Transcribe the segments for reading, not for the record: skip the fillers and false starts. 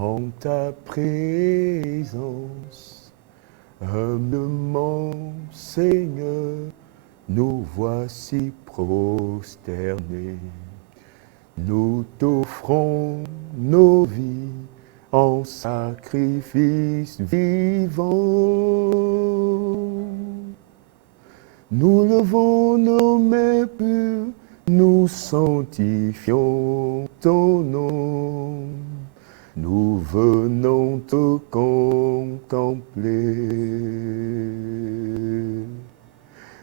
en ta présence. Humblement, Seigneur, nous voici prosternés. Nous t'offrons nos vies en sacrifice vivant. Nous levons nos mains pures, nous sanctifions ton nom. Nous venons te contempler.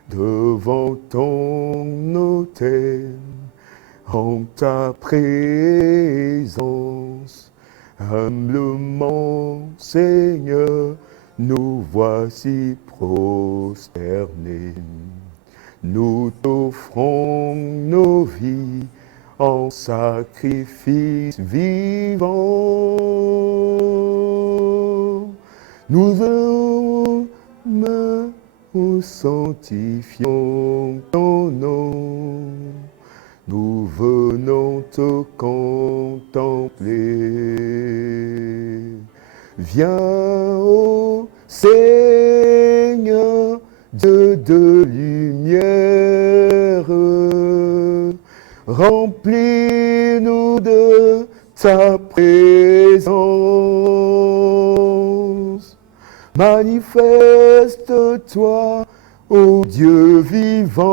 Devant ton autel, en ta présence, humblement, Seigneur, nous voici prosternés. Nous t'offrons nos vies en sacrifice vivant. Nous sanctifions ton nom. Nous venons te contempler. Viens, ô Seigneur, Dieu de lumière, remplis-nous de ta présence. Manifeste-toi, ô Dieu vivant,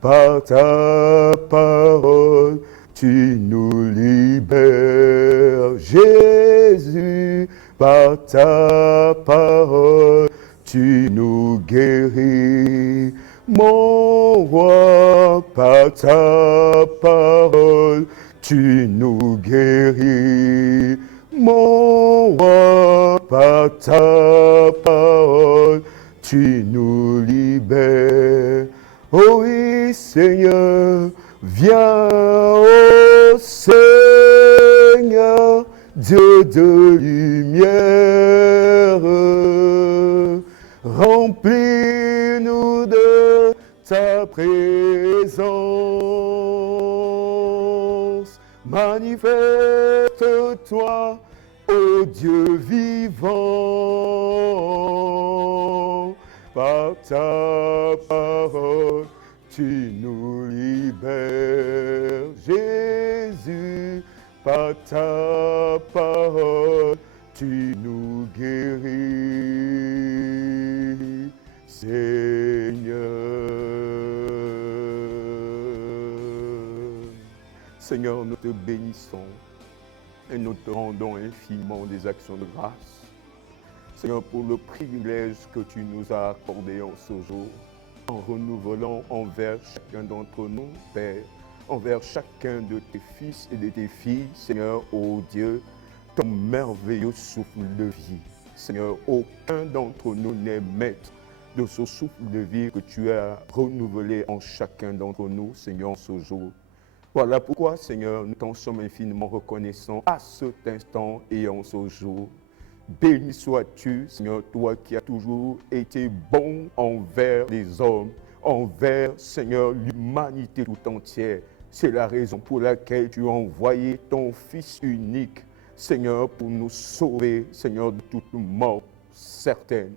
par ta parole, tu nous libères, Jésus, par ta parole, tu nous guéris, mon roi, par ta parole, tu nous guéris, mon roi, par ta parole, tu nous libères. Oh oui, Seigneur, viens, ô Seigneur, Dieu de lumière, remplis-nous de ta présence. Manifeste-toi, ô Dieu vivant, par ta parole, tu nous libères, Jésus, par ta parole, tu nous guéris, Seigneur. Seigneur, nous te bénissons et nous te rendons infiniment des actions de grâce. Seigneur, pour le privilège que tu nous as accordé en ce jour, en renouvelant envers chacun d'entre nous, Père, envers chacun de tes fils et de tes filles, Seigneur, ô Dieu, ton merveilleux souffle de vie. Seigneur, aucun d'entre nous n'est maître de ce souffle de vie que tu as renouvelé en chacun d'entre nous, Seigneur, en ce jour. Voilà pourquoi, Seigneur, nous t'en sommes infiniment reconnaissants à cet instant et en ce jour. Béni sois-tu, Seigneur, toi qui as toujours été bon envers les hommes, envers, Seigneur, l'humanité tout entière. C'est la raison pour laquelle tu as envoyé ton Fils unique, Seigneur, pour nous sauver, Seigneur, de toute mort certaine.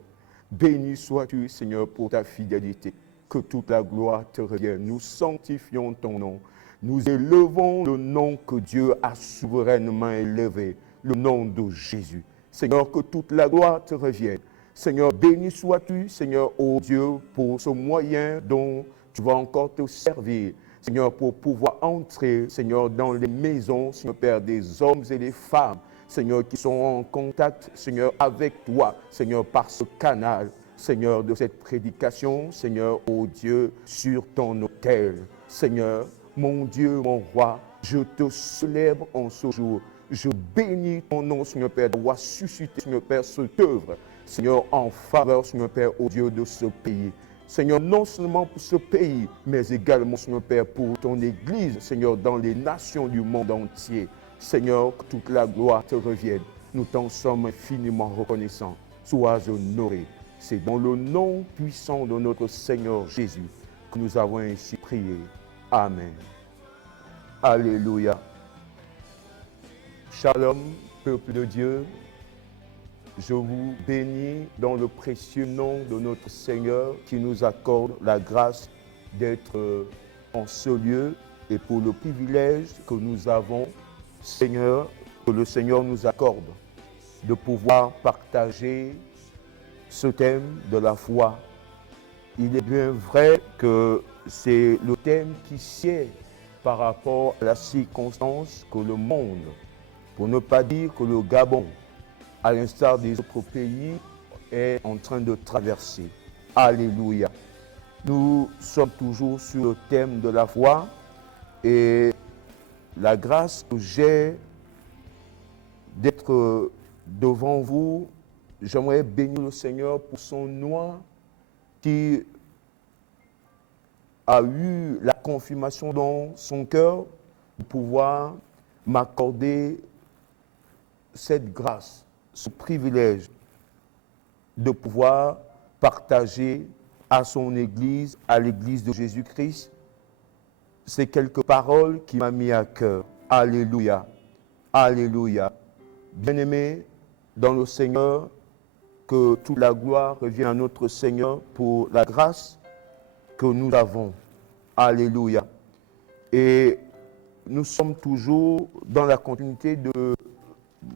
Béni sois-tu, Seigneur, pour ta fidélité. Que toute la gloire te revienne. Nous sanctifions ton nom. Nous élevons le nom que Dieu a souverainement élevé, le nom de Jésus. Seigneur, que toute la gloire te revienne. Seigneur, béni sois-tu, Seigneur, ô Dieu, pour ce moyen dont tu vas encore te servir. Seigneur, pour pouvoir entrer, Seigneur, dans les maisons, Seigneur Père, des hommes et des femmes, Seigneur, qui sont en contact, Seigneur, avec toi, Seigneur, par ce canal, Seigneur, de cette prédication, Seigneur, ô Dieu, sur ton autel. Seigneur, mon Dieu, mon roi, je te célèbre en ce jour. Je bénis ton nom, Seigneur Père, d'avoir suscité, Seigneur Père, cette œuvre, Seigneur, en faveur, Seigneur Père, ô Dieu, de ce pays. Seigneur, non seulement pour ce pays, mais également, Seigneur Père, pour ton Église, Seigneur, dans les nations du monde entier. Seigneur, que toute la gloire te revienne. Nous t'en sommes infiniment reconnaissants. Sois honoré. C'est dans le nom puissant de notre Seigneur Jésus que nous avons ainsi prié. Amen. Alléluia. Shalom, peuple de Dieu. Je vous bénis dans le précieux nom de notre Seigneur qui nous accorde la grâce d'être en ce lieu et pour le privilège que nous avons, Seigneur, que le Seigneur nous accorde de pouvoir partager ce thème de la foi. Il est bien vrai que c'est le thème qui sied par rapport à la circonstance que le monde, pour ne pas dire que le Gabon, à l'instar des autres pays, est en train de traverser. Alléluia. Nous sommes toujours sur le thème de la foi et la grâce que j'ai d'être devant vous, j'aimerais bénir le Seigneur pour son nom qui a eu la confirmation dans son cœur de pouvoir m'accorder cette grâce, ce privilège de pouvoir partager à son Église, à l'Église de Jésus-Christ, ces quelques paroles qui m'a mis à cœur. Alléluia. Alléluia. Bien-aimés dans le Seigneur, que toute la gloire revienne à notre Seigneur pour la grâce que nous avons. Alléluia. Et nous sommes toujours dans la continuité de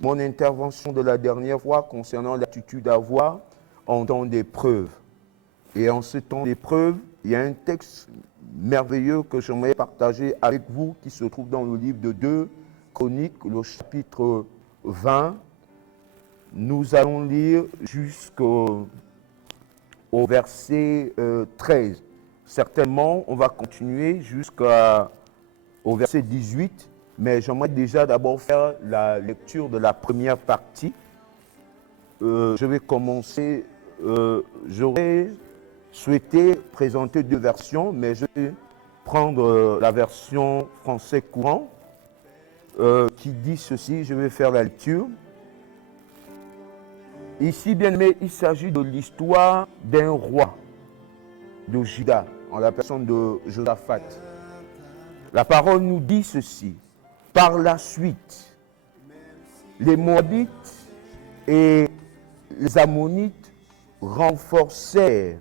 mon intervention de la dernière fois concernant l'attitude à avoir en temps d'épreuve. Et en ce temps d'épreuve, il y a un texte merveilleux que j'aimerais partager avec vous qui se trouve dans le livre de 2 Chroniques, le chapitre 20. Nous allons lire jusqu'au verset 13. Certainement, on va continuer jusqu'au verset 18, mais j'aimerais déjà d'abord faire la lecture de la première partie. Je vais commencer, j'aurais souhaité présenter 2 versions, mais je vais prendre la version français courant qui dit ceci, je vais faire la lecture. Ici, bien aimé, il s'agit de l'histoire d'un roi de Juda, en la personne de Josaphat. La parole nous dit ceci. Par la suite, les Moabites et les Ammonites renforcés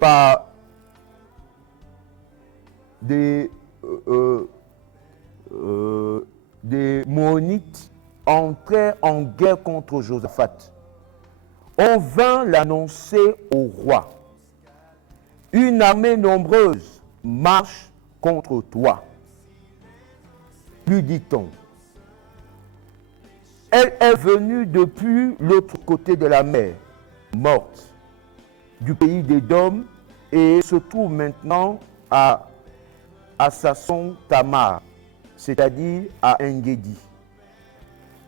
par des Moabites, entraient en guerre contre Josaphat. On vint l'annoncer au roi. Une armée nombreuse marche contre toi. Lui dit-on. Elle est venue depuis l'autre côté de la mer, morte, du pays d'Édom, et se trouve maintenant à Sasson Tamar, c'est-à-dire à Engedi.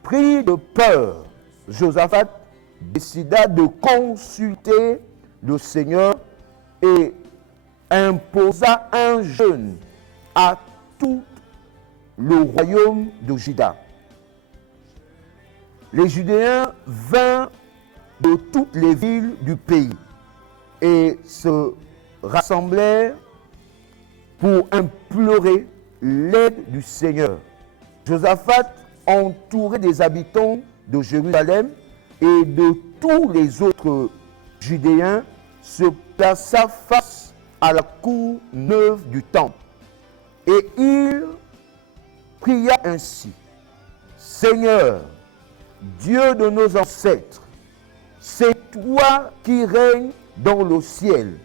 Pris de peur, Josaphat décida de consulter le Seigneur et imposa un jeûne à tout le royaume de Juda. Les Judéens vinrent de toutes les villes du pays et se rassemblèrent pour implorer l'aide du Seigneur. Josaphat, entouré des habitants de Jérusalem et de tous les autres Judéens, se plaça face à la cour neuve du temple. Et il pria ainsi. Seigneur, Dieu de nos ancêtres, c'est toi qui règnes dans le ciel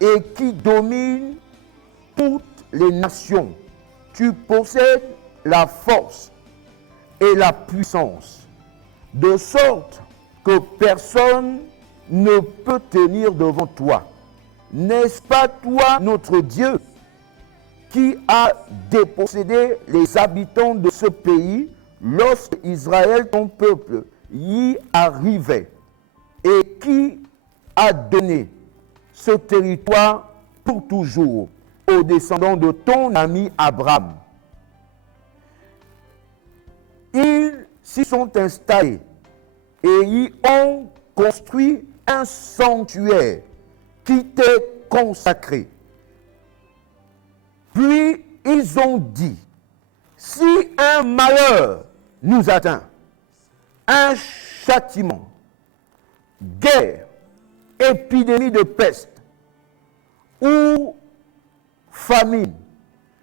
et qui domines toutes les nations. Tu possèdes la force et la puissance, de sorte que personne ne peut tenir devant toi. N'est-ce pas toi, notre Dieu, qui a dépossédé les habitants de ce pays lorsque Israël, ton peuple, y arrivait, et qui a donné ce territoire pour toujours aux descendants de ton ami Abraham? Ils s'y sont installés et y ont construit un sanctuaire qui t'est consacré. Puis ils ont dit, si un malheur nous atteint, un châtiment, guerre, épidémie de peste ou famine,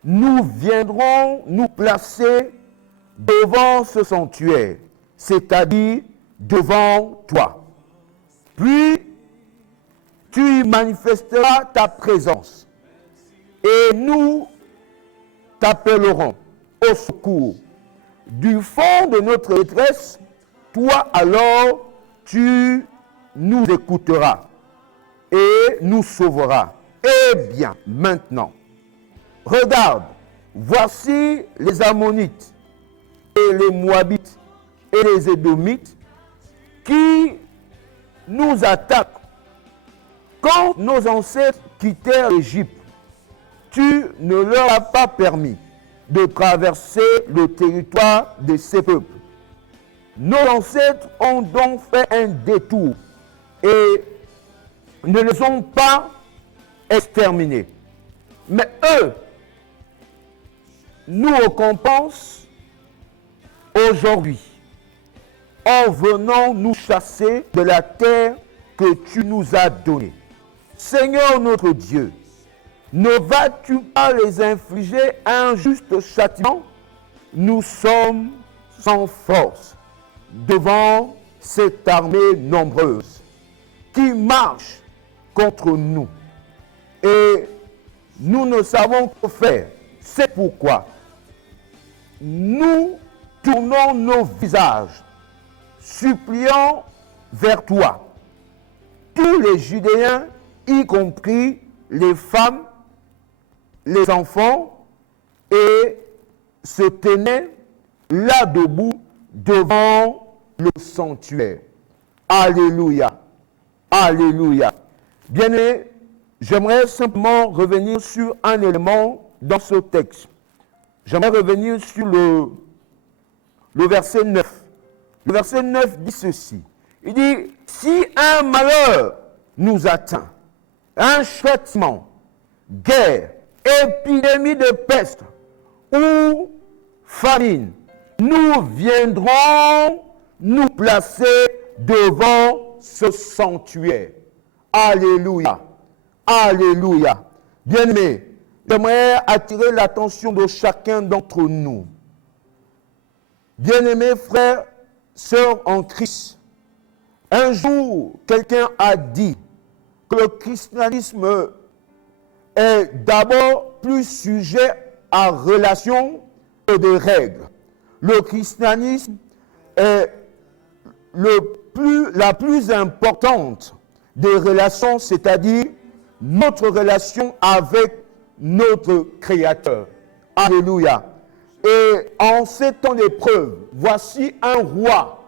nous viendrons nous placer devant ce sanctuaire, c'est-à-dire devant toi. Puis, tu y manifesteras ta présence et nous t'appellerons au secours. Du fond de notre détresse, toi alors, tu nous écouteras et nous sauveras. Eh bien, maintenant, regarde, voici les Ammonites et les Moabites et les Édomites qui nous attaquent. Quand nos ancêtres quittèrent l'Égypte, tu ne leur as pas permis de traverser le territoire de ces peuples. Nos ancêtres ont donc fait un détour et ne les ont pas exterminés. Mais eux nous récompensent aujourd'hui en venant nous chasser de la terre que tu nous as donnée. Seigneur notre Dieu, ne vas-tu pas les infliger un juste châtiment? Nous sommes sans force devant cette armée nombreuse qui marche contre nous. Et nous ne savons que faire. C'est pourquoi nous tournons nos visages, suppliant vers toi. Tous les Judéens, y compris les femmes, les enfants, et se tenaient là debout devant le sanctuaire. Alléluia. Alléluia. Bien-aimés, j'aimerais simplement revenir sur un élément dans ce texte. J'aimerais revenir sur le verset 9. Le verset 9 dit ceci. Il dit, si un malheur nous atteint, un châtiment, guerre, épidémie de peste ou famine, nous viendrons nous placer devant ce sanctuaire. Alléluia. Alléluia. Bien-aimés, j'aimerais attirer l'attention de chacun d'entre nous. Bien-aimés frères, sœurs en Christ, un jour, quelqu'un a dit que le christianisme est d'abord plus sujet à relations que de règles. Le christianisme est la plus importante des relations, c'est-à-dire notre relation avec notre Créateur. Alléluia. Et en ces temps d'épreuve, voici un roi,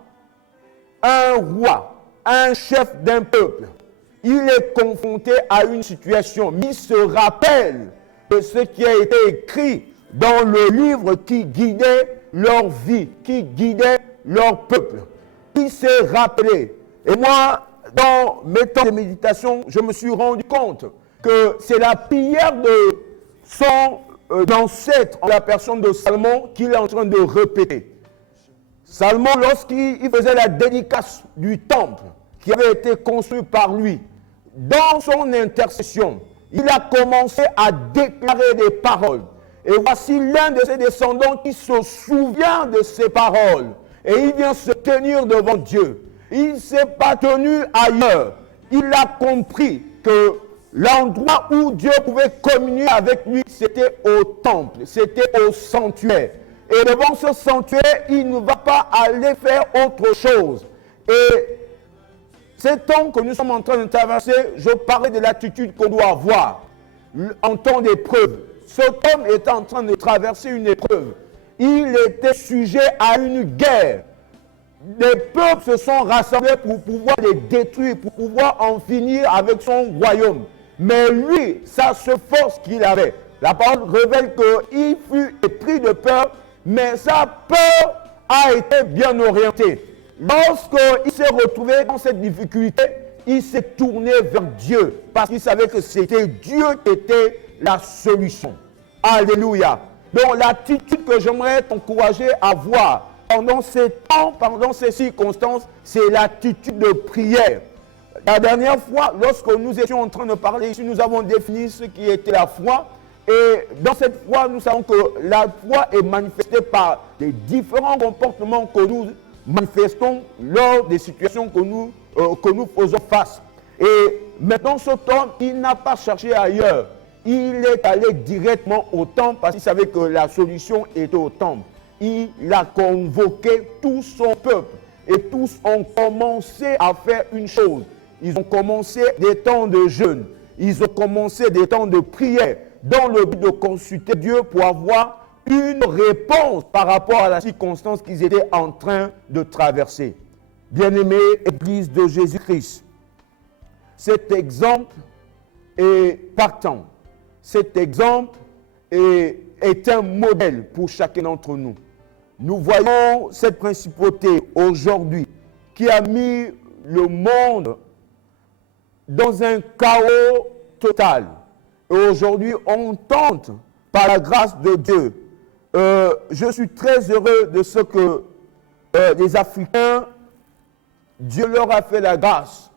un chef d'un peuple. Il est confronté à une situation, mais il se rappelle de ce qui a été écrit dans le livre qui guidait leur vie, qui guidait leur peuple. Il s'est rappelé. Et moi, dans mes temps de méditation, je me suis rendu compte que c'est la prière de son ancêtre, en la personne de Salomon, qu'il est en train de répéter. Salomon, lorsqu'il faisait la dédicace du temple qui avait été construit par lui, dans son intercession, il a commencé à déclarer des paroles. Et voici l'un de ses descendants qui se souvient de ces paroles. Et il vient se tenir devant Dieu. Il ne s'est pas tenu ailleurs. Il a compris que l'endroit où Dieu pouvait communier avec lui, c'était au temple, c'était au sanctuaire. Et devant ce sanctuaire, il ne va pas aller faire autre chose. Et ces temps que nous sommes en train de traverser, je parlais de l'attitude qu'on doit avoir en temps d'épreuve. Cet homme était en train de traverser une épreuve. Il était sujet à une guerre. Les peuples se sont rassemblés pour pouvoir les détruire, pour pouvoir en finir avec son royaume. Mais lui, sa seule force qu'il avait, la parole révèle qu'il fut épris de peur, mais sa peur a été bien orientée. Lorsqu'il s'est retrouvé dans cette difficulté, il s'est tourné vers Dieu, parce qu'il savait que c'était Dieu qui était la solution. Alléluia. Donc l'attitude que j'aimerais t'encourager à avoir pendant ces temps, pendant ces circonstances, c'est l'attitude de prière. La dernière fois, lorsque nous étions en train de parler ici, nous avons défini ce qui était la foi. Et dans cette foi, nous savons que la foi est manifestée par les différents comportements que nous manifestons lors des situations que nous faisons face. Et maintenant, ce homme, il n'a pas cherché ailleurs. Il est allé directement au temple parce qu'il savait que la solution était au temple. Il a convoqué tout son peuple. Et tous ont commencé à faire une chose. Ils ont commencé des temps de jeûne. Ils ont commencé des temps de prière dans le but de consulter Dieu pour avoir une réponse par rapport à la circonstance qu'ils étaient en train de traverser. Bien-aimée Église de Jésus-Christ, cet exemple est partant. Cet exemple est un modèle pour chacun d'entre nous. Nous voyons cette principauté aujourd'hui qui a mis le monde dans un chaos total. Et aujourd'hui, on tente, par la grâce de Dieu, je suis très heureux de ce que les Africains, Dieu leur a fait la grâce.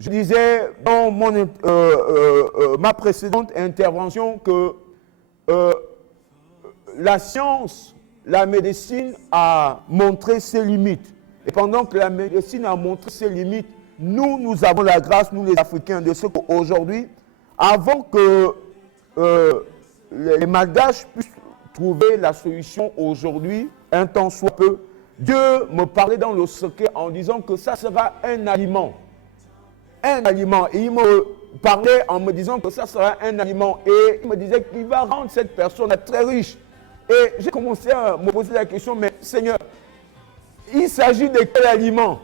Je disais dans ma précédente intervention que la science, la médecine a montré ses limites. Et pendant que la médecine a montré ses limites, nous avons la grâce, nous les Africains, de ce qu'aujourd'hui, avant que les Malgaches puissent trouver la solution aujourd'hui, un temps soit peu, Dieu me parlait dans le secret en disant que ça sera un aliment. Un aliment. Et il me parlait en me disant que ça sera un aliment. Et il me disait qu'il va rendre cette personne très riche. Et j'ai commencé à me poser la question, mais Seigneur, il s'agit de quel aliment?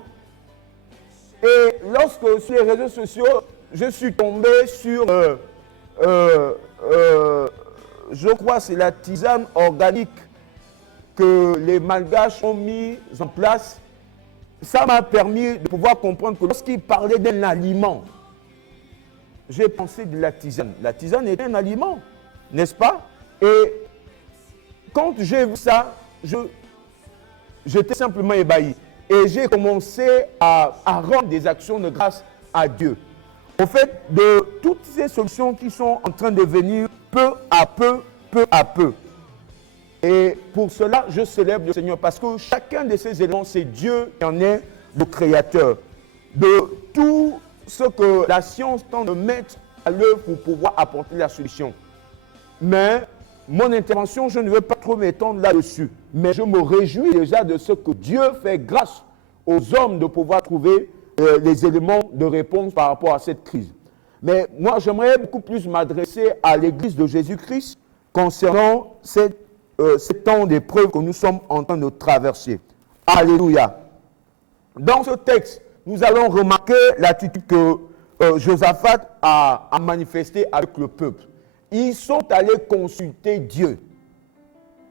Et lorsque sur les réseaux sociaux, je suis tombé sur, je crois c'est la tisane organique que les Malgaches ont mise en place. Ça m'a permis de pouvoir comprendre que lorsqu'il parlait d'un aliment, j'ai pensé de la tisane. La tisane est un aliment, n'est-ce pas? Et quand j'ai vu ça, j'étais simplement ébahi. Et j'ai commencé à rendre des actions de grâce à Dieu. Au fait, de toutes ces solutions qui sont en train de venir peu à peu. Et pour cela, je célèbre le Seigneur parce que chacun de ces éléments, c'est Dieu qui en est le créateur. De tout ce que la science tente de mettre à l'œuvre pour pouvoir apporter la solution. Mais mon intervention, je ne veux pas trop m'étendre là-dessus. Mais je me réjouis déjà de ce que Dieu fait grâce aux hommes de pouvoir trouver les éléments de réponse par rapport à cette crise. Mais moi, j'aimerais beaucoup plus m'adresser à l'Église de Jésus-Christ concernant ce temps d'épreuve que nous sommes en train de traverser. Alléluia. Dans ce texte, nous allons remarquer l'attitude que Josaphat a manifestée avec le peuple. Ils sont allés consulter Dieu.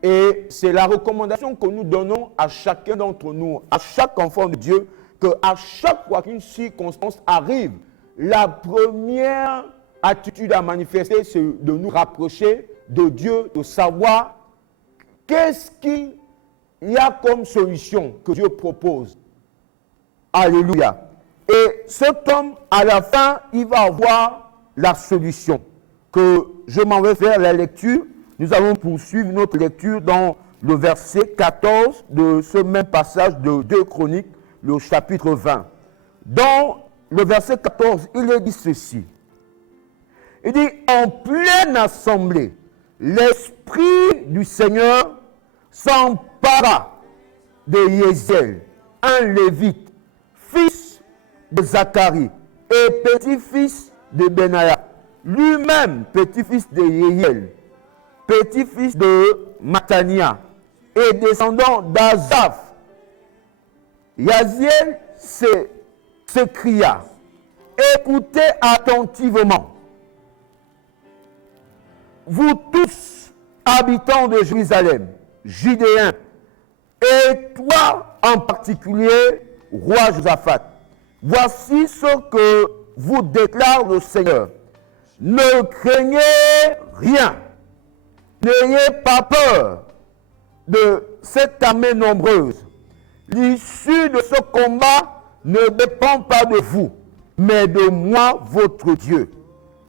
Et c'est la recommandation que nous donnons à chacun d'entre nous, à chaque enfant de Dieu, qu'à chaque fois qu'une circonstance arrive, la première attitude à manifester, c'est de nous rapprocher de Dieu, de savoir qu'est-ce qu'il y a comme solution que Dieu propose. Alléluia. Et cet homme, à la fin, il va avoir la solution. Que je m'en vais faire la lecture. Nous allons poursuivre notre lecture dans le verset 14 de ce même passage de 2 Chroniques, le chapitre 20. Dans le verset 14, il est dit ceci. Il dit, en pleine assemblée, l'Esprit du Seigneur s'empara de Yéziel, un Lévite, fils de Zacharie et petit-fils de Benaïa. Lui-même, petit-fils de Yéhiel, petit-fils de Matania et descendant d'Azaph. Yaziel s'écria, écoutez attentivement, vous tous, habitants de Jérusalem, Judéens, et toi en particulier, roi Josaphat, voici ce que vous déclare le Seigneur. Ne craignez rien, N'ayez pas peur de cette armée nombreuse. L'issue de ce combat ne dépend pas de vous, mais de moi, votre Dieu.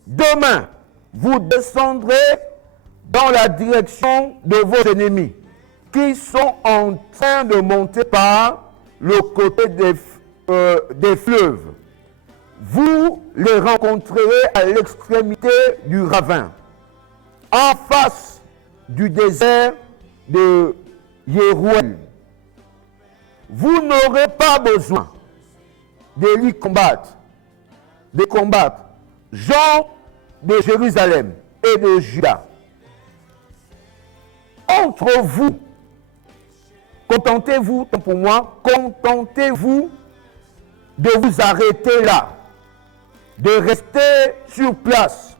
Demain, vous descendrez dans la direction de vos ennemis, qui sont en train de monter par le côté des fleuves. Vous les rencontrerez à l'extrémité du ravin, en face du désert de Yérouël. Vous n'aurez pas besoin de les combattre, gens de Jérusalem et de Juda. Entre vous, contentez-vous de vous arrêter là, de rester sur place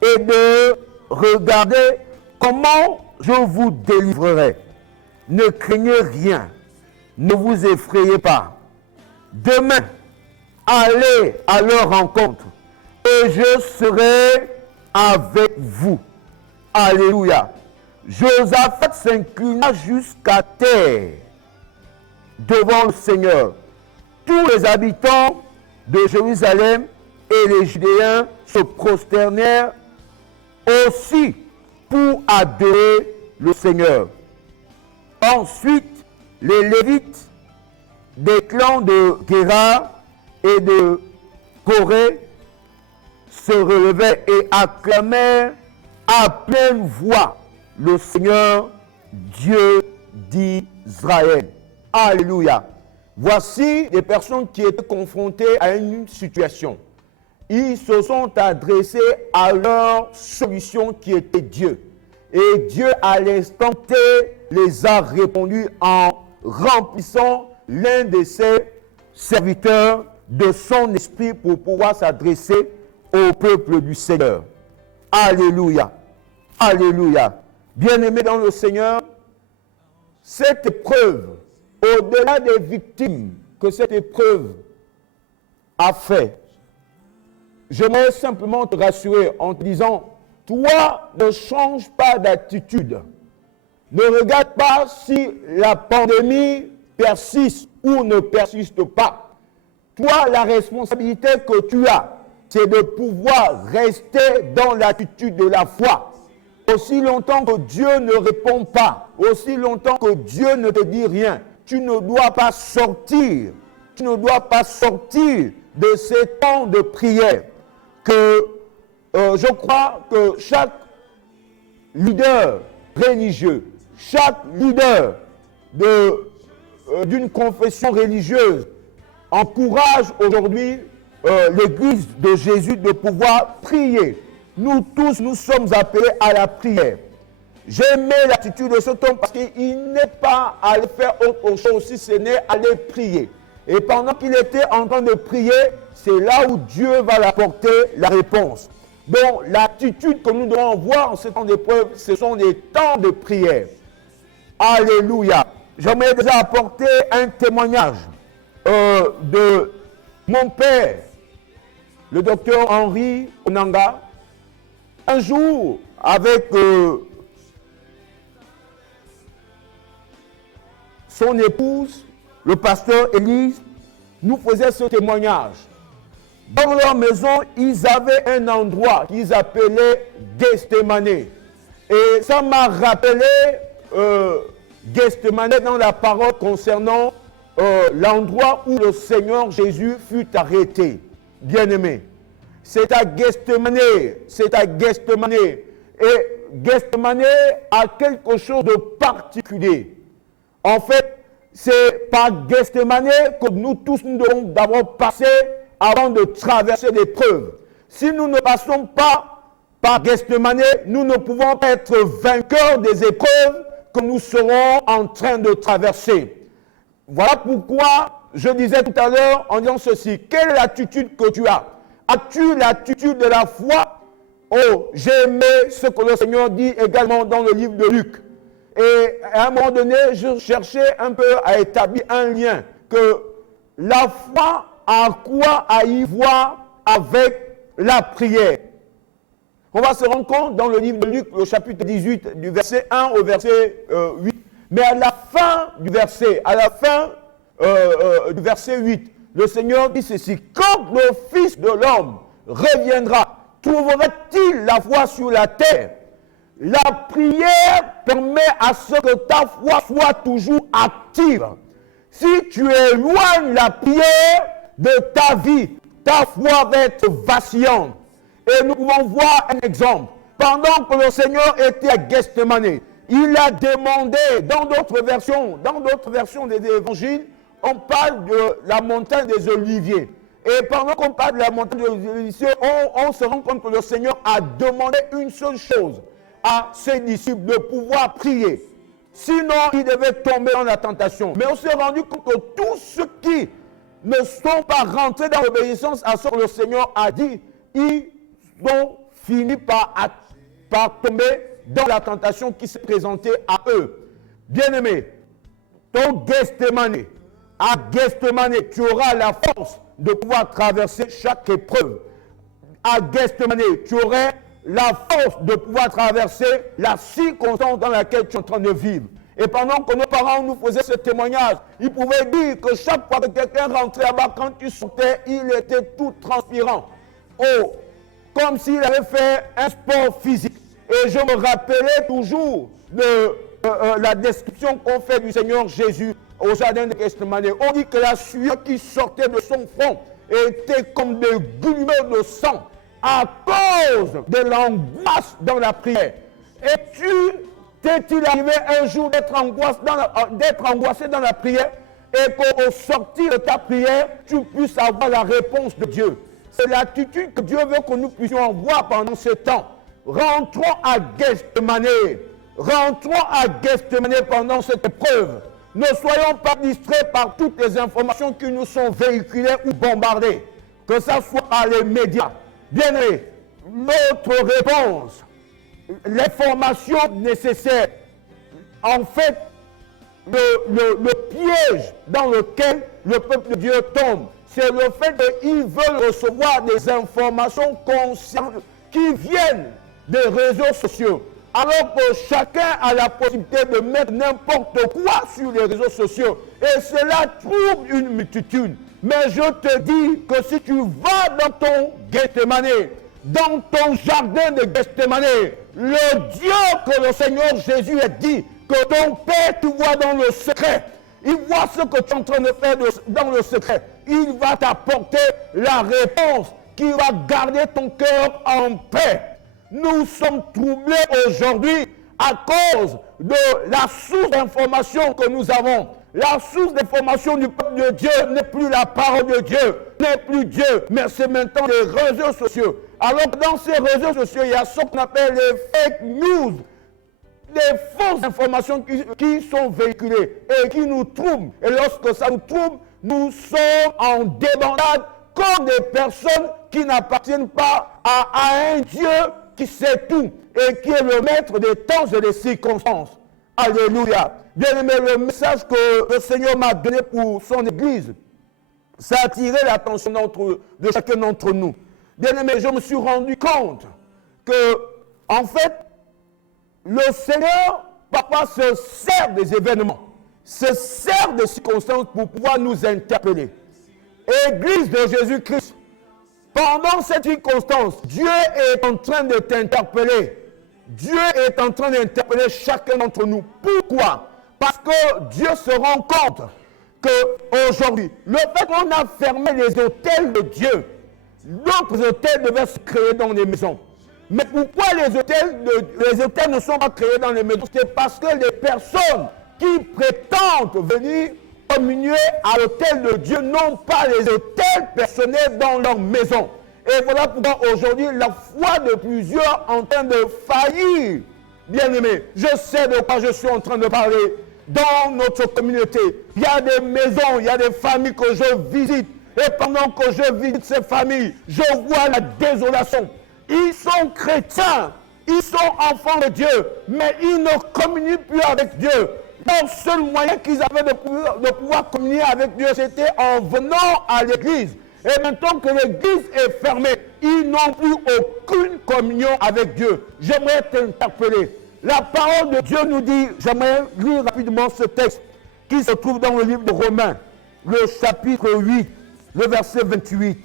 et de regarder comment je vous délivrerai. Ne craignez rien, ne vous effrayez pas. Demain, allez à leur rencontre et je serai avec vous. Alléluia. Josaphat s'inclina jusqu'à terre devant le Seigneur. Tous les habitants de Jérusalem et les Judéens se prosternèrent aussi pour adorer le Seigneur. Ensuite, les Lévites des clans de Guéra et de Corée se relevaient et acclamèrent à pleine voix le Seigneur, Dieu d'Israël. Alléluia. Voici des personnes qui étaient confrontées à une situation. Ils se sont adressés à leur solution qui était Dieu. Et Dieu, à l'instant T, les a répondus en remplissant l'un de ses serviteurs de son esprit pour pouvoir s'adresser au peuple du Seigneur. Alléluia. Alléluia. Bien-aimés dans le Seigneur, cette épreuve, au-delà des victimes que cette épreuve a fait, j'aimerais simplement te rassurer en te disant, toi, ne change pas d'attitude. Ne regarde pas si la pandémie persiste ou ne persiste pas. Toi, la responsabilité que tu as, c'est de pouvoir rester dans l'attitude de la foi. Aussi longtemps que Dieu ne répond pas, aussi longtemps que Dieu ne te dit rien, tu ne dois pas sortir. Tu ne dois pas sortir de ces temps de prière. Je crois que chaque leader religieux, chaque leader d'une confession religieuse encourage aujourd'hui l'Église de Jésus de pouvoir prier. Nous tous, nous sommes appelés à la prière. J'aimais l'attitude de cet homme parce qu'il n'est pas allé faire autre chose si ce n'est aller prier. Et pendant qu'il était en train de prier, c'est là où Dieu va apporter la réponse. Donc, l'attitude que nous devons avoir en ce temps d'épreuve, ce sont des temps de prière. Alléluia. J'aimerais déjà apporter un témoignage de mon père, le docteur Henri Onanga. Un jour, avec son épouse, le pasteur Élise, nous faisaient ce témoignage. Dans leur maison, ils avaient un endroit qu'ils appelaient Gethsemane. Et ça m'a rappelé Gethsemane dans la parole concernant l'endroit où le Seigneur Jésus fut arrêté. Bien-aimé. C'est à Gethsemane. C'est à Gethsemane. Et Gethsemane a quelque chose de particulier. En fait, c'est par Gethsemane que nous tous nous devons d'abord passer avant de traverser l'épreuve. Si nous ne passons pas par Gethsemane, nous ne pouvons pas être vainqueurs des épreuves que nous serons en train de traverser. Voilà pourquoi je disais tout à l'heure en disant ceci. Quelle est l'attitude que tu as? As-tu l'attitude de la foi? Oh, j'ai aimé ce que le Seigneur dit également dans le livre de Luc. Et à un moment donné, je cherchais un peu à établir un lien que la foi a quoi à y voir avec la prière. On va se rendre compte dans le livre de Luc, au chapitre 18, du verset 1 au verset 8. Mais à la fin du verset, du verset 8, le Seigneur dit ceci: quand le Fils de l'homme reviendra, trouvera-t-il la foi sur la terre? La prière permet à ce que ta foi soit toujours active. Si tu éloignes la prière de ta vie, ta foi va être vacillante. Et nous pouvons voir un exemple. Pendant que le Seigneur était à Gethsémani, il a demandé, dans d'autres versions des évangiles, on parle de la montagne des Oliviers. Et pendant qu'on parle de la montagne des Oliviers, on se rend compte que le Seigneur a demandé une seule chose à ses disciples, de pouvoir prier. Sinon, ils devaient tomber dans la tentation. Mais on s'est rendu compte que tous ceux qui ne sont pas rentrés dans l'obéissance à ce que le Seigneur a dit, ils ont fini par tomber dans la tentation qui s'est présentée à eux. Bien-aimés, ton Gethsémani, à Gethsémani, tu auras la force de pouvoir traverser chaque épreuve. À Gethsémani, tu aurais la force de pouvoir traverser la circonstance dans laquelle tu es en train de vivre. Et pendant que nos parents nous faisaient ce témoignage, ils pouvaient dire que chaque fois que quelqu'un rentrait là-bas, quand tu sortais, il était tout transpirant. Oh, comme s'il avait fait un sport physique. Et je me rappelais toujours de la description qu'on fait du Seigneur Jésus au jardin de Gethsémani. On dit que la sueur qui sortait de son front était comme des goulements de sang à cause de l'angoisse dans la prière. Et t'est-il arrivé un jour d'être angoissé dans la prière et qu'au sortir de ta prière, tu puisses avoir la réponse de Dieu? C'est l'attitude que Dieu veut que nous puissions avoir pendant ce temps. Rentrons à Gethsémani. Rentrons à Gethsémani pendant cette épreuve. Ne soyons pas distraits par toutes les informations qui nous sont véhiculées ou bombardées, que ce soit par les médias. Bien aimé, notre réponse, l'information nécessaire, en fait, le piège dans lequel le peuple de Dieu tombe, c'est le fait qu'ils veulent recevoir des informations qui viennent des réseaux sociaux. Alors que chacun a la possibilité de mettre n'importe quoi sur les réseaux sociaux. Et cela trouble une multitude. Mais je te dis que si tu vas dans ton Gethsémani, dans ton jardin de Gethsémani, le Dieu que le Seigneur Jésus a dit, que ton Père tu vois dans le secret, il voit ce que tu es en train de faire dans le secret. Il va t'apporter la réponse qui va garder ton cœur en paix. Nous sommes troublés aujourd'hui à cause de la source d'information que nous avons. La source d'information du peuple de Dieu n'est plus la parole de Dieu, n'est plus Dieu, mais c'est maintenant les réseaux sociaux. Alors que dans ces réseaux sociaux, il y a ce qu'on appelle les fake news, des fausses informations qui sont véhiculées et qui nous troublent. Et lorsque ça nous trouble, nous sommes en débandade comme des personnes qui n'appartiennent pas à un Dieu qui sait tout et qui est le maître des temps et des circonstances. Alléluia. Bien aimé, le message que le Seigneur m'a donné pour son Église, ça a attiré l'attention de chacun d'entre nous. Bien aimé, je me suis rendu compte que, en fait, le Seigneur, parfois, se sert des événements, se sert des circonstances pour pouvoir nous interpeller. Église de Jésus-Christ, pendant cette circonstance, Dieu est en train de t'interpeller. Dieu est en train d'interpeller chacun d'entre nous. Pourquoi? Parce que Dieu se rend compte qu'aujourd'hui, le fait qu'on a fermé les hôtels de Dieu, d'autres hôtels devaient se créer dans les maisons. Mais pourquoi les hôtels ne sont pas créés dans les maisons? C'est parce que les personnes qui prétendent venir communier à l'hôtel de Dieu n'ont pas les hôtels personnels dans leur maison. Et voilà pourquoi aujourd'hui la foi de plusieurs est en train de faillir. Bien aimé, je sais de quoi je suis en train de parler. Dans notre communauté, il y a des maisons, il y a des familles que je visite. Et pendant que je visite ces familles, je vois la désolation. Ils sont chrétiens, ils sont enfants de Dieu, mais ils ne communient plus avec Dieu. Le seul moyen qu'ils avaient de pouvoir communier avec Dieu, c'était en venant à l'église. Et maintenant que l'église est fermée, ils n'ont plus aucune communion avec Dieu. J'aimerais t'interpeller. La parole de Dieu nous dit, j'aimerais lire rapidement ce texte qui se trouve dans le livre de Romains, le chapitre 8, le verset 28.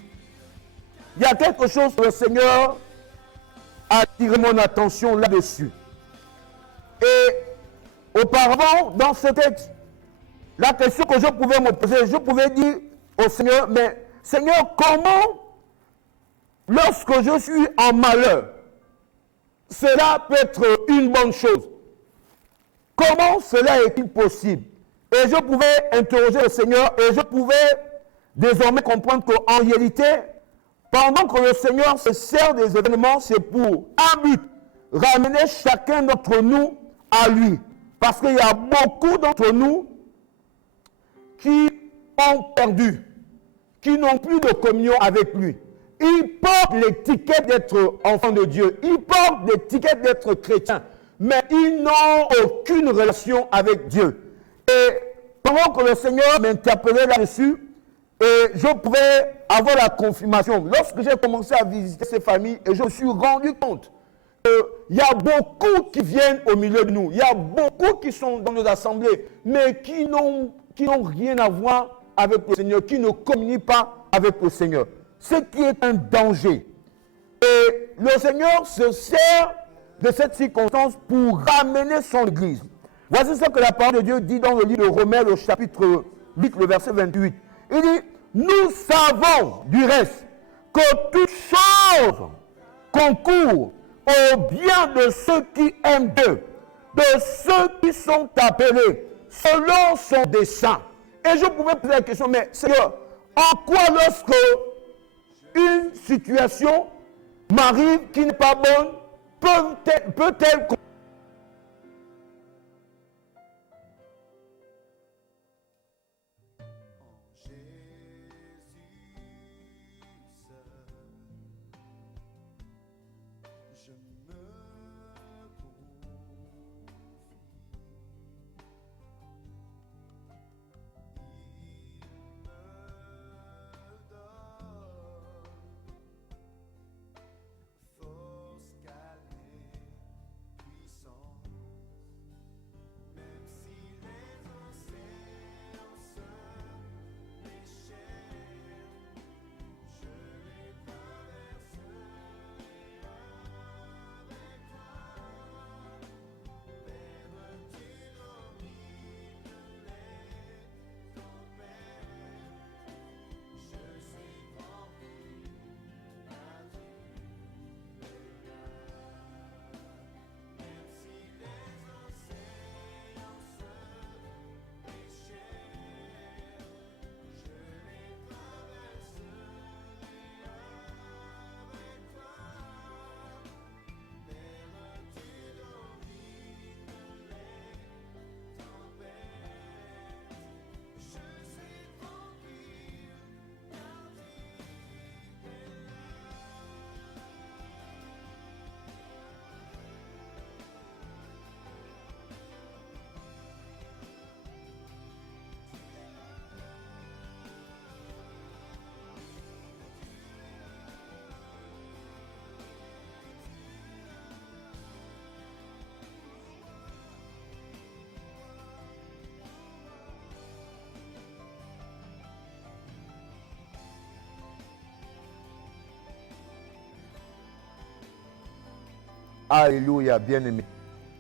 Il y a quelque chose que le Seigneur a attiré mon attention là-dessus. Et auparavant, dans ce texte, la question que je pouvais me poser, je pouvais dire au Seigneur, mais Seigneur, comment, lorsque je suis en malheur, cela peut être une bonne chose? Comment cela est-il possible? Et je pouvais interroger le Seigneur et je pouvais désormais comprendre qu'en réalité, pendant que le Seigneur se sert des événements, c'est pour un but, ramener chacun d'entre nous à lui. Parce qu'il y a beaucoup d'entre nous qui ont perdu, qui n'ont plus de communion avec lui. Ils portent l'étiquette d'être enfants de Dieu, ils portent l'étiquette d'être chrétiens, mais ils n'ont aucune relation avec Dieu. Et pendant que le Seigneur m'interpellait là-dessus, et je pouvais avoir la confirmation. Lorsque j'ai commencé à visiter ces familles, et je me suis rendu compte qu'il y a beaucoup qui viennent au milieu de nous, il y a beaucoup qui sont dans nos assemblées, mais qui n'ont rien à voir avec le Seigneur, qui ne communient pas avec le Seigneur. Ce qui est un danger. Et le Seigneur se sert de cette circonstance pour ramener son Église. Voici ce que la parole de Dieu dit dans le livre de Romains, le chapitre 8, le verset 28. Il dit, nous savons du reste que toute chose concourt au bien de ceux qui aiment Dieu, de ceux qui sont appelés selon son dessein. Et je pouvais poser la question, mais Seigneur, en quoi lorsque une situation m'arrive qui n'est pas bonne, peut-elle Alléluia, bien-aimés.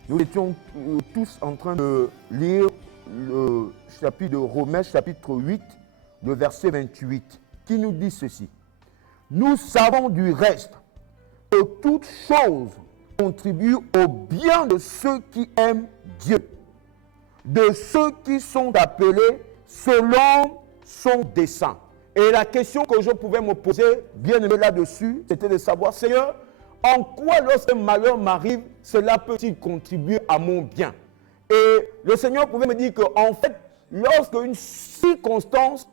Nous étions tous en train de lire le chapitre de Romains, chapitre 8, le verset 28, qui nous dit ceci. Nous savons du reste que toute chose contribue au bien de ceux qui aiment Dieu, de ceux qui sont appelés selon son dessein. Et la question que je pouvais me poser, bien aimé là-dessus, c'était de savoir, Seigneur, en quoi lorsque un malheur m'arrive, cela peut-il contribuer à mon bien? Et le Seigneur pouvait me dire qu'en fait, lorsque une circonstance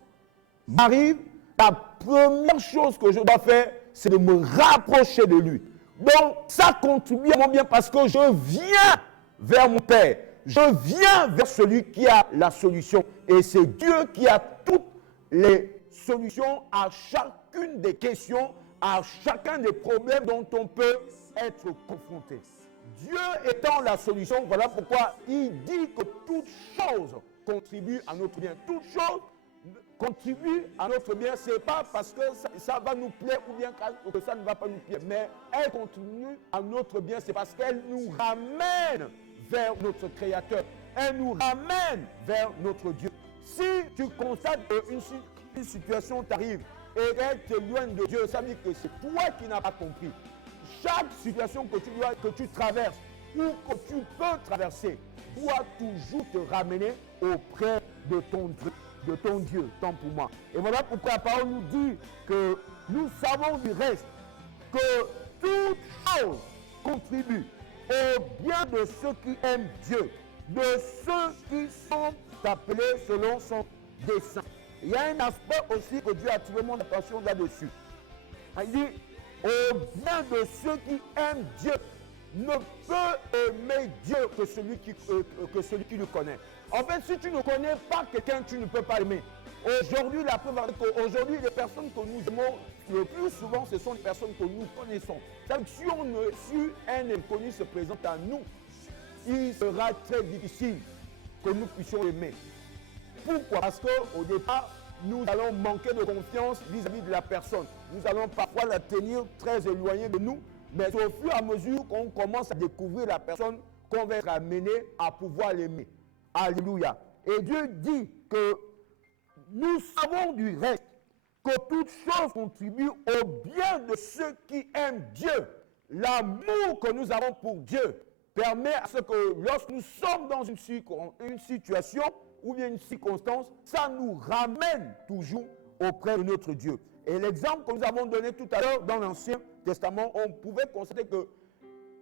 m'arrive, la première chose que je dois faire, c'est de me rapprocher de lui. Donc, ça contribue à mon bien parce que je viens vers mon Père. Je viens vers celui qui a la solution. Et c'est Dieu qui a toutes les solution à chacune des questions, à chacun des problèmes dont on peut être confronté. Dieu étant la solution, voilà pourquoi il dit que toute chose contribue à notre bien. Toute chose contribue à notre bien, ce n'est pas parce que ça va nous plaire ou bien que ça ne va pas nous plaire, mais elle contribue à notre bien, c'est parce qu'elle nous ramène vers notre Créateur. Elle nous ramène vers notre Dieu. Si tu constates qu'une situation t'arrive et qu'elle t'éloigne de Dieu, ça veut dire que c'est toi qui n'as pas compris. Chaque situation que tu traverses ou que tu peux traverser doit toujours te ramener auprès de ton Dieu, tant pour moi. Et voilà pourquoi la parole nous dit que nous savons du reste que toute chose contribue au bien de ceux qui aiment Dieu, de ceux qui sont appelés selon son dessein. Il y a un aspect aussi que Dieu a attiré mon attention là-dessus. Il dit, au bien de ceux qui aiment Dieu, ne peut aimer Dieu que celui qui le connaît. En fait, si tu ne connais pas quelqu'un, tu ne peux pas l'aimer. Aujourd'hui, la preuve est qu'aujourd'hui, les personnes que nous aimons le plus souvent, ce sont les personnes que nous connaissons. C'est-à-dire que si un inconnu se présente à nous, il sera très difficile que nous puissions l'aimer. Pourquoi? Parce qu'au départ, nous allons manquer de confiance vis-à-vis de la personne. Nous allons parfois la tenir très éloignée de nous, mais au fur et à mesure qu'on commence à découvrir la personne, qu'on va être amené à pouvoir l'aimer. Alléluia. Et Dieu dit que nous savons du reste que toute chose contribue au bien de ceux qui aiment Dieu. L'amour que nous avons pour Dieu permet à ce que lorsque nous sommes dans une situation ou bien une circonstance, ça nous ramène toujours auprès de notre Dieu. Et l'exemple que nous avons donné tout à l'heure dans l'Ancien Testament, on pouvait constater que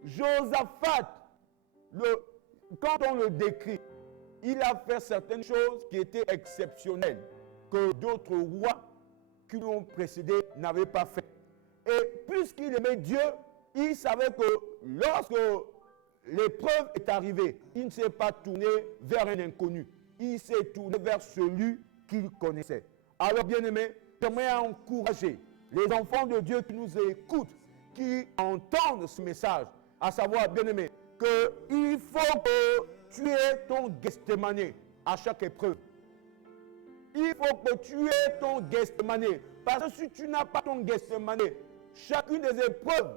Josaphat, quand on le décrit, il a fait certaines choses qui étaient exceptionnelles, que d'autres rois qui l'ont précédé n'avaient pas fait. Et puisqu'il aimait Dieu, il savait que lorsque l'épreuve est arrivée, il ne s'est pas tourné vers un inconnu. Il s'est tourné vers celui qu'il connaissait. Alors, bien-aimés, j'aimerais encourager les enfants de Dieu qui nous écoutent, qui entendent ce message, à savoir, bien-aimés, qu'il faut que tu aies ton Gethsémané à chaque épreuve. Il faut que tu aies ton Gethsémané. Parce que si tu n'as pas ton Gethsémané, chacune des épreuves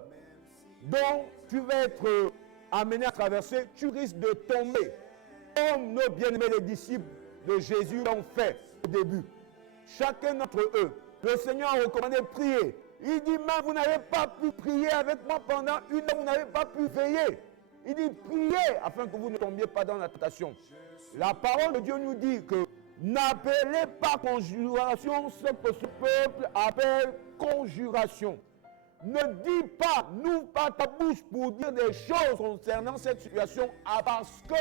dont tu vas être amené à traverser, tu risques de tomber. Comme nos bien-aimés les disciples de Jésus l'ont fait au début. Chacun d'entre eux, le Seigneur a recommandé de prier. Il dit, mais vous n'avez pas pu prier avec moi pendant une heure, vous n'avez pas pu veiller. Il dit, priez afin que vous ne tombiez pas dans la tentation. La parole de Dieu nous dit que n'appelez pas conjuration ce que ce peuple appelle conjuration. Ne dis pas, n'ouvre pas ta bouche pour dire des choses concernant cette situation parce que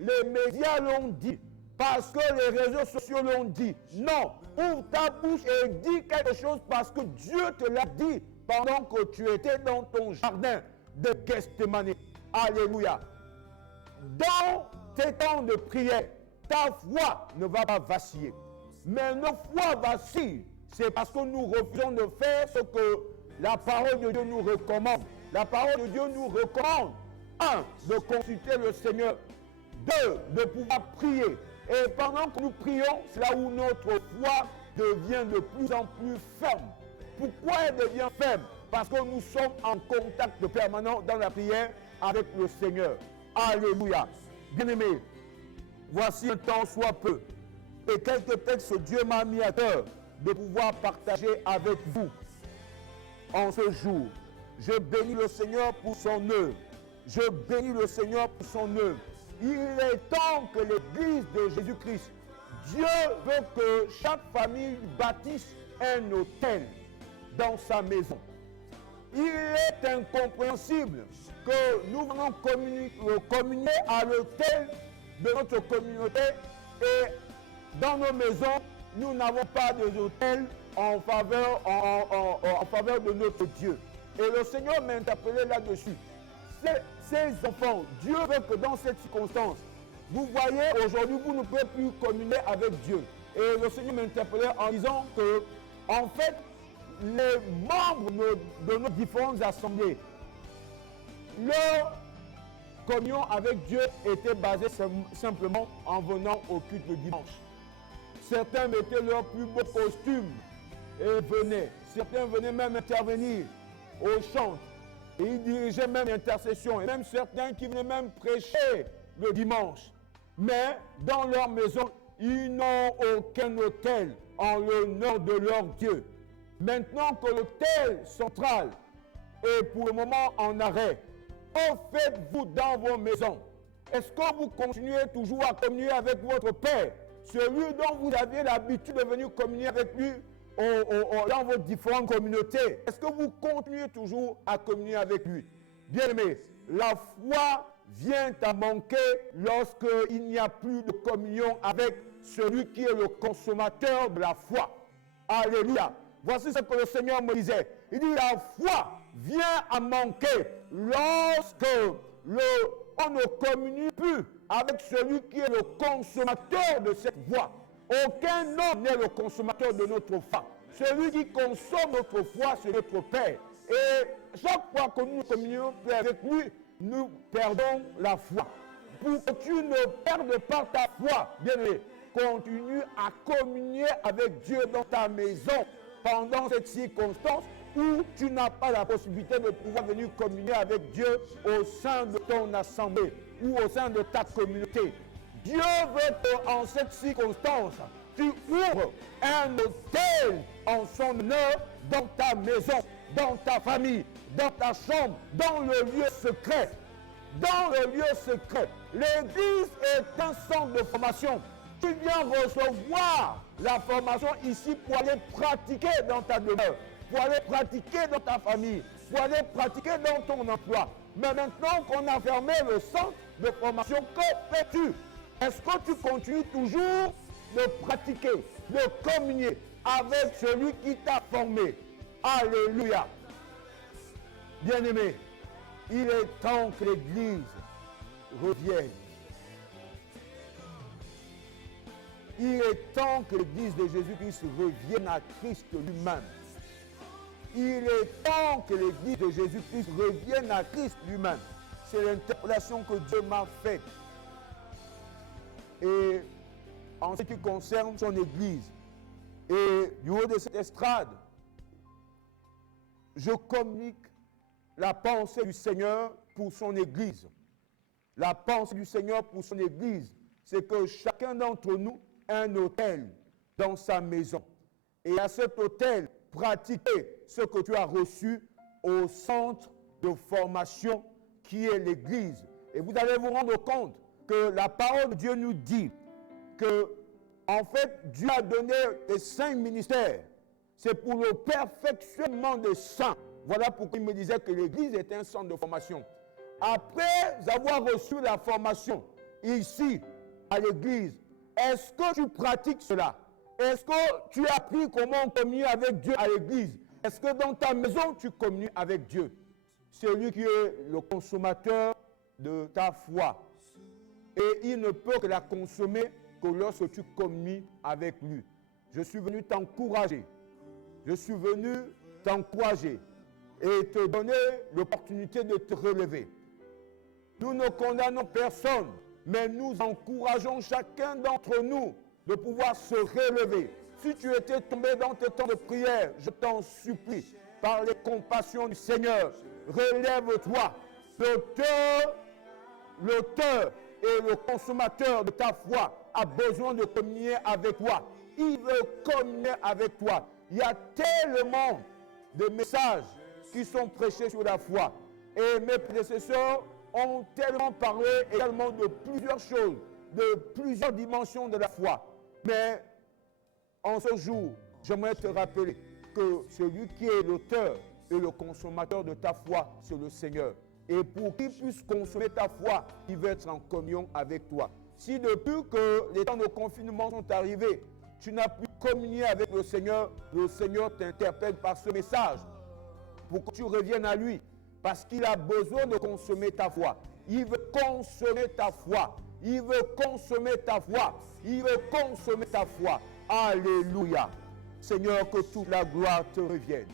les médias l'ont dit, parce que les réseaux sociaux l'ont dit. Non, ouvre ta bouche et dis quelque chose parce que Dieu te l'a dit pendant que tu étais dans ton jardin de Gethsémané. Alléluia. Dans tes temps de prière, ta foi ne va pas vaciller. Mais nos foi vacille, c'est parce que nous refusons de faire ce que la parole de Dieu nous recommande. La parole de Dieu nous recommande, 1, de consulter le Seigneur. 2, de pouvoir prier. Et pendant que nous prions, c'est là où notre foi devient de plus en plus ferme. Pourquoi elle devient ferme? Parce que nous sommes en contact permanent dans la prière avec le Seigneur. Alléluia. Bien-aimés, voici un temps soit peu. Et quelques textes Dieu m'a mis à cœur de pouvoir partager avec vous en ce jour. Je bénis le Seigneur pour son œuvre. Je bénis le Seigneur pour son œuvre. Il est temps que l'Église de Jésus-Christ, Dieu veut que chaque famille bâtisse un autel dans sa maison. Il est incompréhensible que nous venons communier à l'autel de notre communauté et dans nos maisons, nous n'avons pas d'autel en faveur de notre Dieu. Et le Seigneur m'a interpellé là-dessus. Ces enfants, Dieu veut que dans cette circonstance, vous voyez, aujourd'hui, vous ne pouvez plus communier avec Dieu. Et le Seigneur m'interpellait en disant que, en fait, les membres de nos différentes assemblées, leur communion avec Dieu était basée simplement en venant au culte le dimanche. Certains mettaient leurs plus beaux costumes et venaient. Certains venaient même intervenir au chant. Et ils dirigeaient même l'intercession. Et même certains qui venaient même prêcher le dimanche. Mais dans leur maison, ils n'ont aucun autel en l'honneur de leur Dieu. Maintenant que l'autel central est pour le moment en arrêt, que faites-vous dans vos maisons? Est-ce que vous continuez toujours à communier avec votre Père, celui dont vous aviez l'habitude de venir communier avec lui dans vos différentes communautés? Est-ce que vous continuez toujours à communier avec lui? Bien-aimés, la foi vient à manquer lorsqu'il n'y a plus de communion avec celui qui est le consommateur de la foi. Alléluia. Voici ce que le Seigneur me disait. Il dit, la foi vient à manquer lorsque on ne communie plus avec celui qui est le consommateur de cette foi. Aucun homme n'est le consommateur de notre foi. Celui qui consomme notre foi, c'est notre Père. Et chaque fois que nous communions avec lui, nous perdons la foi. Pour que tu ne perdes pas ta foi, bien-aimé, continue à communier avec Dieu dans ta maison pendant cette circonstance où tu n'as pas la possibilité de pouvoir venir communier avec Dieu au sein de ton assemblée ou au sein de ta communauté. Dieu veut qu'en cette circonstance, tu ouvres un autel en son honneur dans ta maison, dans ta famille, dans ta chambre, dans le lieu secret. Dans le lieu secret, l'église est un centre de formation. Tu viens recevoir la formation ici pour aller pratiquer dans ta demeure, pour aller pratiquer dans ta famille, pour aller pratiquer dans ton emploi. Mais maintenant qu'on a fermé le centre de formation, que fais-tu? Est-ce que tu continues toujours de pratiquer, de communier avec celui qui t'a formé? Alléluia. Bien-aimé, il est temps que l'Église revienne. Il est temps que l'Église de Jésus-Christ revienne à Christ lui-même. Il est temps que l'Église de Jésus-Christ revienne à Christ lui-même. C'est l'interpellation que Dieu m'a faite. Et en ce qui concerne son Église, et du haut de cette estrade, je communique la pensée du Seigneur pour son Église. La pensée du Seigneur pour son Église, c'est que chacun d'entre nous a un autel dans sa maison. Et à cet autel, pratiquer ce que tu as reçu au centre de formation qui est l'Église. Et vous allez vous rendre compte que la parole de Dieu nous dit que, en fait, Dieu a donné les 5 ministères. C'est pour le perfectionnement des saints. Voilà pourquoi il me disait que l'Église est un centre de formation. Après avoir reçu la formation ici, à l'Église, est-ce que tu pratiques cela? Est-ce que tu as appris comment communier avec Dieu à l'Église? Est-ce que dans ta maison, tu communies avec Dieu? C'est lui qui est le consommateur de ta foi. Et il ne peut que la consommer que lorsque tu communies avec lui. Je suis venu t'encourager. Je suis venu t'encourager et te donner l'opportunité de te relever. Nous ne condamnons personne, mais nous encourageons chacun d'entre nous de pouvoir se relever. Si tu étais tombé dans tes temps de prière, je t'en supplie, par les compassions du Seigneur, relève-toi. L'auteur et le consommateur de ta foi a besoin de communier avec toi. Il veut communier avec toi. Il y a tellement de messages qui sont prêchés sur la foi. Et mes prédécesseurs ont tellement parlé également de plusieurs choses, de plusieurs dimensions de la foi. Mais en ce jour, j'aimerais te rappeler que celui qui est l'auteur et le consommateur de ta foi, c'est le Seigneur. Et pour qu'il puisse consommer ta foi, il veut être en communion avec toi. Si depuis que les temps de confinement sont arrivés, tu n'as pu communier avec le Seigneur t'interpelle par ce message pour que tu reviennes à lui. Parce qu'il a besoin de consommer ta foi. Il veut consommer ta foi. Il veut consommer ta foi. Il veut consommer ta foi. Alléluia. Seigneur, que toute la gloire te revienne.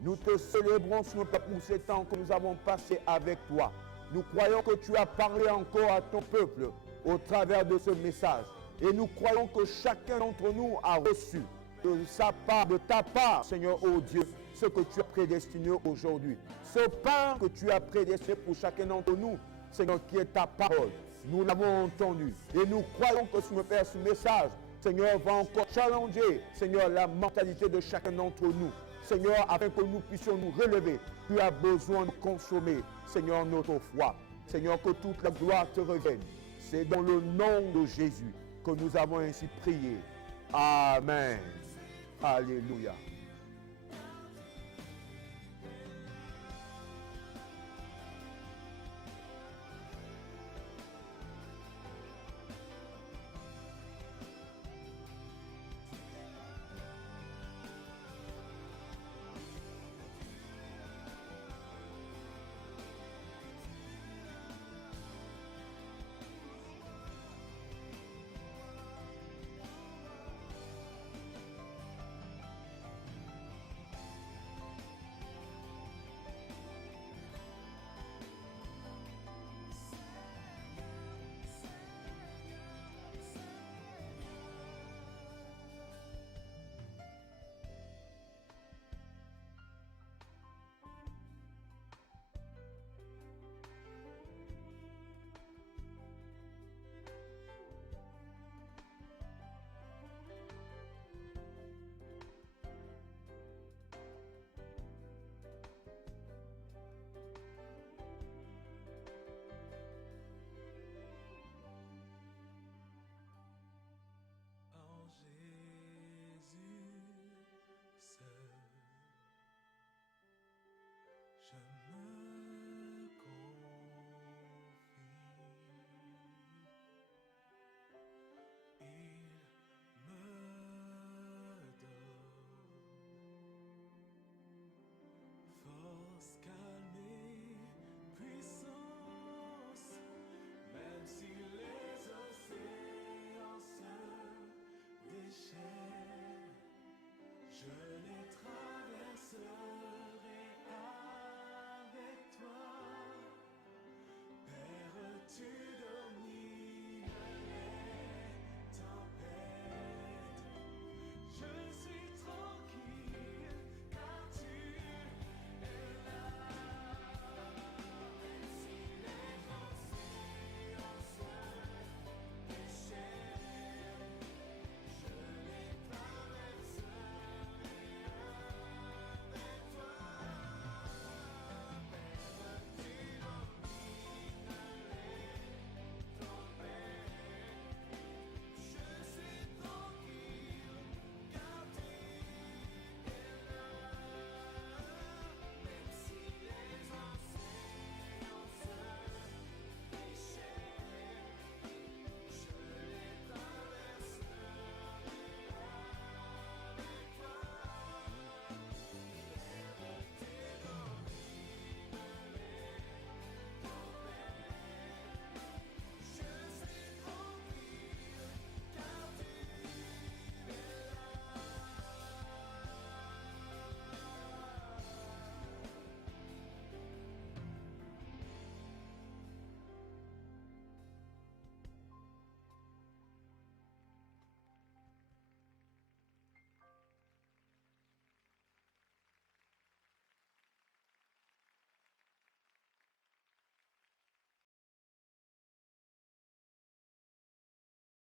Nous te célébrons, Seigneur, pour ces temps que nous avons passés avec toi. Nous croyons que tu as parlé encore à ton peuple au travers de ce message. Et nous croyons que chacun d'entre nous a reçu de ta part, Seigneur, oh Dieu, ce que tu as prédestiné aujourd'hui. Ce pain que tu as prédestiné pour chacun d'entre nous, Seigneur, qui est ta parole. Nous l'avons entendu. Et nous croyons que, Seigneur Père, ce message, Seigneur, va encore challenger, Seigneur, la mentalité de chacun d'entre nous. Seigneur, afin que nous puissions nous relever, tu as besoin de consommer, Seigneur, notre foi. Seigneur, que toute la gloire te revienne. C'est dans le nom de Jésus que nous avons ainsi prié. Amen. Alléluia.